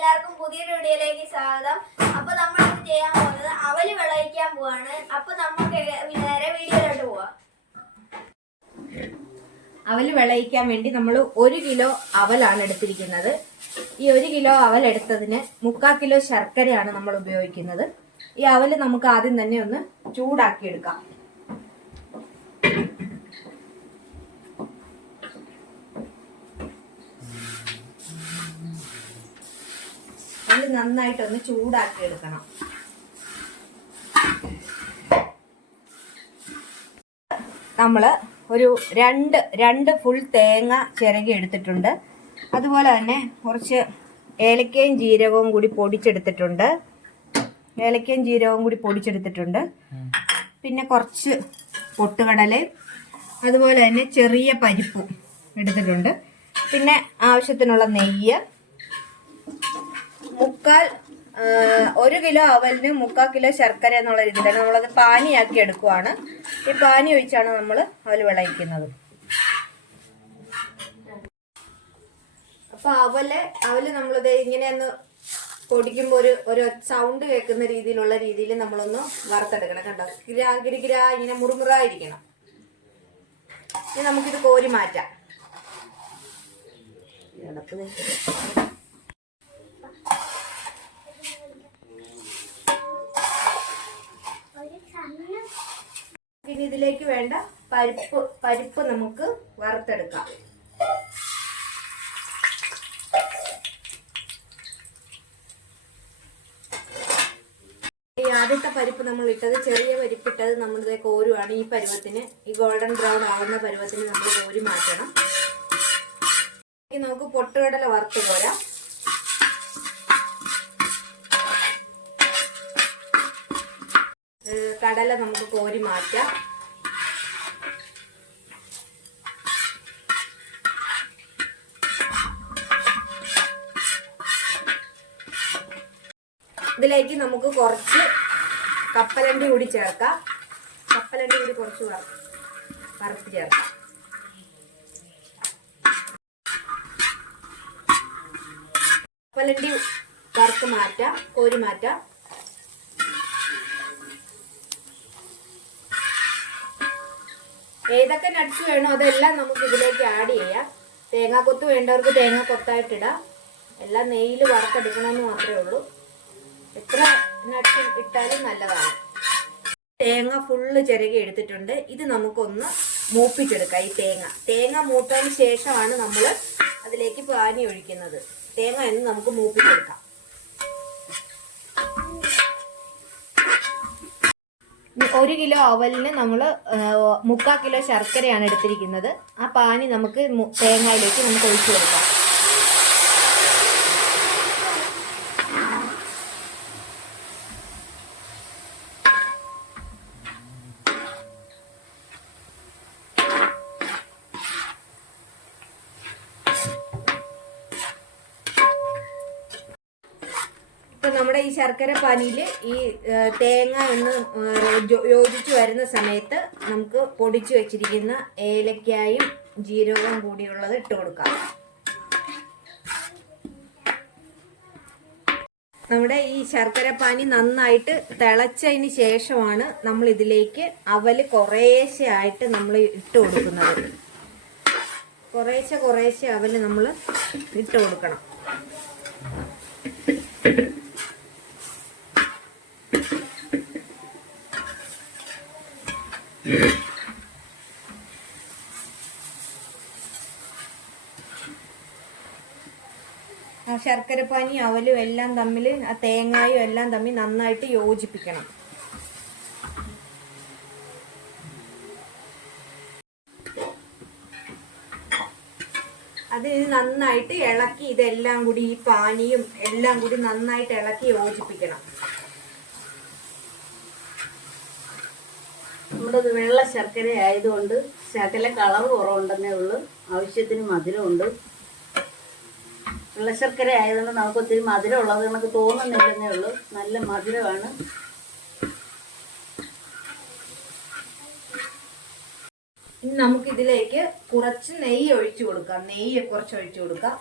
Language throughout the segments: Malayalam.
എല്ലാവർക്കും പുതിയൊരു വീഡിയോയിലേക്ക് സ്വാഗതം. അപ്പൊ നമ്മൾ ഇന്ന് ചെയ്യാൻ പോകുന്നത് അവല് വിളയിക്കാൻ പോവാണ്. അപ്പൊ നമുക്ക് നേരെ വീഡിയോയിലോട്ട് പോവാം. അവല് വിളയിക്കാൻ വേണ്ടി നമ്മൾ 1 കിലോ അവലാണ് എടുത്തിരിക്കുന്നത്. ഈ 1 കിലോ അവൽ എടുത്തതിന് 3/4 കിലോ ശർക്കരയാണ് നമ്മൾ ഉപയോഗിക്കുന്നത്. ഈ അവല് നമുക്ക് ആദ്യം തന്നെ ഒന്ന് ചൂടാക്കി എടുക്കാം. അത് നന്നായിട്ടൊന്ന് ചൂടാക്കി എടുക്കണം. നമ്മള് ഒരു രണ്ട് ഫുൾ തേങ്ങ ചിരകി എടുത്തിട്ടുണ്ട്. അതുപോലെ തന്നെ കുറച്ച് ഏലക്കയും ജീരകവും കൂടി പൊടിച്ചെടുത്തിട്ടുണ്ട്. പിന്നെ കുറച്ച് പൊട്ടുകടലയും അതുപോലെ തന്നെ ചെറിയ പരിപ്പും എടുത്തിട്ടുണ്ട്. പിന്നെ ആവശ്യത്തിനുള്ള നെയ്യ്. 1 കിലോ അവലിന് 3/4 കിലോ ശർക്കര എന്നുള്ള രീതിയിലാണ് നമ്മളത് പാനിയാക്കി എടുക്കുവാണ്. ഈ പാനി ഒഴിച്ചാണ് നമ്മൾ അവൽ വിളയിക്കുന്നത്. അപ്പൊ അവല് നമ്മളിത് ഇങ്ങനെയൊന്ന് പൊടിക്കുമ്പോൾ ഒരു സൗണ്ട് കേൾക്കുന്ന രീതിയിൽ നമ്മളൊന്ന് വറുത്തെടുക്കണം. കണ്ടോ, ഗിരിഗിരാ ഇങ്ങനെ മുറുമുറായിരിക്കണം. ഇനി നമുക്കിത് കോരി മാറ്റാം. ഇനി ഇതിലേക്ക് വേണ്ട പരിപ്പ് നമുക്ക് വറുത്തെടുക്കാം. ഈ ആദ്യത്തെ പരിപ്പ് നമ്മൾ ഇട്ടത്, ചെറിയ പരിപ്പിട്ടത് നമ്മളിത് കോരുവാണ്. ഈ പരുവത്തിന്, ഈ ഗോൾഡൻ ബ്രൗൺ ആവുന്ന പരുവത്തിന് നമ്മൾ കോരി മാറ്റണം. നമുക്ക് പൊട്ടുകടല വറുത്ത് പോരാം. കടല നമുക്ക് കോരി മാറ്റാം. ഇതിലേക്ക് നമുക്ക് കുറച്ച് കപ്പലണ്ടി കൂടി ചേർക്കാം. കുറച്ച് വറുത്ത് ചേർക്കാം. കപ്പലണ്ടി വറുത്ത് മാറ്റാം, കോരി മാറ്റാം. ഏതൊക്കെ നട്ട്സ് വേണോ അതെല്ലാം നമുക്ക് ഇതിലേക്ക് ആഡ് ചെയ്യാം. തേങ്ങാക്കൊത്ത് വേണ്ടവർക്ക് തേങ്ങാക്കൊത്തായിട്ടിടാം. എല്ലാം നെയ്യിൽ വറുത്തെടുക്കണമെന്ന് മാത്രമേ ഉള്ളൂ. എത്ര നട്ട്സ് ഇട്ടാലും നല്ലതാണ്. തേങ്ങ ഫുള്ള് ചിരകി എടുത്തിട്ടുണ്ട്. ഇത് നമുക്കൊന്ന് മൂപ്പിച്ചെടുക്കാം. ഈ തേങ്ങ മൂത്തതിന് ശേഷമാണ് നമ്മൾ അതിലേക്ക് പാനി ഒഴിക്കുന്നത്. തേങ്ങ എന്ന് നമുക്ക് മൂപ്പിച്ചെടുക്കാം. 1 കിലോ അവലിന് നമ്മൾ 3/4 കിലോ ശർക്കരയാണ് എടുത്തിരിക്കുന്നത്. ആ പാനി നമുക്ക് തേങ്ങയിലേക്ക് നമുക്ക് ഒഴിച്ചു കൊടുക്കാം. ഇപ്പൊ നമ്മുടെ ഈ ശർക്കര പാനിയിൽ ഈ തേങ്ങ ഒന്ന് യോജിച്ചു വരുന്ന സമയത്ത് നമുക്ക് പൊടിച്ചു വെച്ചിരിക്കുന്ന ഏലക്കായും ജീരകവും കൂടിയുള്ളത് ഇട്ട് കൊടുക്കാം. നമ്മുടെ ഈ ശർക്കര പാനി നന്നായിട്ട് തിളച്ചതിന് ശേഷമാണ് നമ്മൾ ഇതിലേക്ക് അവല് കുറേശ്ശെ ആയിട്ട് നമ്മൾ ഇട്ട് കൊടുക്കുന്നത്. കുറേശ്ശെ അവല് നമ്മൾ ഇട്ട് കൊടുക്കണം. ആ ശർക്കരപ്പാനി അവലും എല്ലാം തമ്മിൽ, ആ തേങ്ങായും എല്ലാം തമ്മിൽ നന്നായിട്ട് യോജിപ്പിക്കണം. അത് നന്നായിട്ട് ഇളക്കി, ഇതെല്ലാം കൂടി ഈ പാനിയും എല്ലാം കൂടി നന്നായിട്ട് ഇളക്കി യോജിപ്പിക്കണം. നമ്മുടെ വെള്ള ശർക്കര ആയതുകൊണ്ട് ശകല കളർ കുറവുണ്ടെന്നേ ഉള്ളൂ. ആവശ്യത്തിന് മധുരമുണ്ട്. വെള്ള ശർക്കര ആയതുകൊണ്ട് നമുക്ക് ഒത്തിരി മധുരം ഉള്ളത് നമുക്ക് തോന്നുന്നില്ലെന്നേ ഉള്ളൂ. നല്ല മധുരമാണ്. ഇനി നമുക്ക് ഇതിലേക്ക് കുറച്ച് നെയ്യ് ഒഴിച്ചു കൊടുക്കാം. നെയ്യ് കുറച്ച് ഒഴിച്ചു കൊടുക്കാം.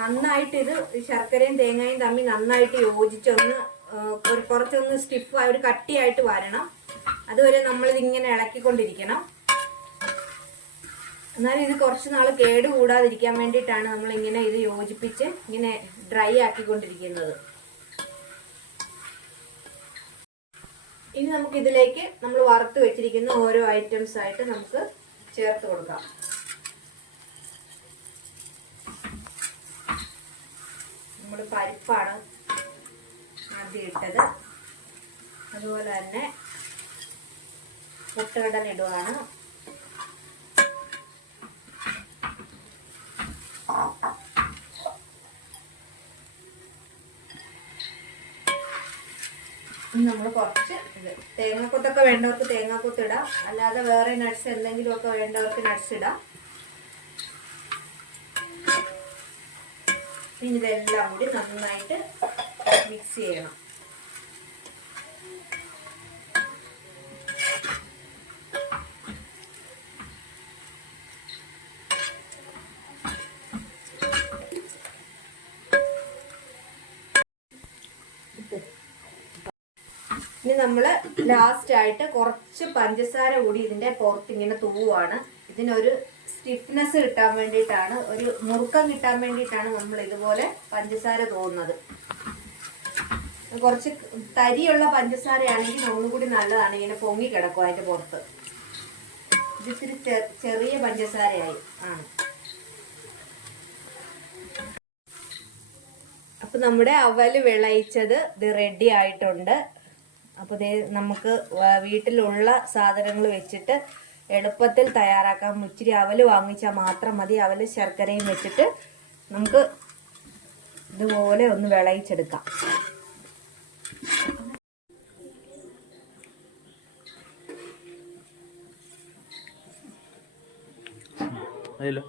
നന്നായിട്ട് ഇത് ശർക്കരയും തേങ്ങയും തമ്മിൽ നന്നായിട്ട് യോജിച്ചൊന്ന് കുറച്ചൊന്ന് സ്റ്റിഫായി ഒരു കട്ടിയായിട്ട് വരണം. അതുവരെ നമ്മളിതിങ്ങനെ ഇളക്കിക്കൊണ്ടിരിക്കണം. എന്നാലും ഇത് കുറച്ച് നാൾ കേട് കൂടാതിരിക്കാൻ വേണ്ടിയിട്ടാണ് നമ്മളിങ്ങനെ ഇത് യോജിപ്പിച്ച് ഇങ്ങനെ ഡ്രൈ ആക്കിക്കൊണ്ടിരിക്കുന്നത്. ഇനി നമുക്കിതിലേക്ക് നമ്മൾ വറുത്ത് വെച്ചിരിക്കുന്ന ഓരോ ഐറ്റംസ് ആയിട്ട് നമുക്ക് ചേർത്ത് കൊടുക്കാം. നമ്മൾ പരിപ്പാണ് ആദ്യം ഇട്ടത്. അതുപോലെ തന്നെ പൊട്ടുകടല ഇടുവാണ്. നമ്മൾ കുറച്ച് തേങ്ങാക്കൊത്തൊക്കെ വേണ്ടവർക്ക് തേങ്ങാക്കൊത്ത് ഇടാം. അല്ലാതെ വേറെ നട്ട്സ് എന്തെങ്കിലുമൊക്കെ വേണ്ടവർക്ക് നട്ട്സ് ഇടാം. ഇനി ഇതെല്ലാം കൂടി നന്നായിട്ട് മിക്സ് ചെയ്യണം. ഇനി നമ്മൾ ലാസ്റ്റ് ആയിട്ട് കുറച്ച് പഞ്ചസാര കൂടി ഇതിന്റെ പുറത്ത് ഇങ്ങനെ തൂവാണ്. ഇതിനൊരു സ്റ്റിഫ്നെസ് കിട്ടാൻ വേണ്ടിയിട്ടാണ്, ഒരു മുറുക്കം കിട്ടാൻ വേണ്ടിയിട്ടാണ് നമ്മൾ ഇതുപോലെ പഞ്ചസാര തൂവുന്നത്. കുറച്ച് തരിയുള്ള പഞ്ചസാരയാണെങ്കിൽ ഒന്നുകൂടി നല്ലതാണ്. ഇങ്ങനെ പൊങ്ങി കിടക്കും അതിന്റെ പുറത്ത്. ഇതിത്തിരി ചെറിയ പഞ്ചസാരയായി ആണ്. അപ്പൊ നമ്മുടെ അവല് വിളയിച്ചത് ഇത് റെഡി ആയിട്ടുണ്ട്. അപ്പോൾ നമുക്ക് വീട്ടിലുള്ള സാധനങ്ങൾ വെച്ചിട്ട് എളുപ്പത്തിൽ തയ്യാറാക്കാം. ഇച്ചിരി അവല് വാങ്ങിച്ചാൽ മാത്രം മതി. അവല് ശർക്കരയും വെച്ചിട്ട് നമുക്ക് ഇതുപോലെ ഒന്ന് വിളയിച്ചെടുക്കാം. അതിലോ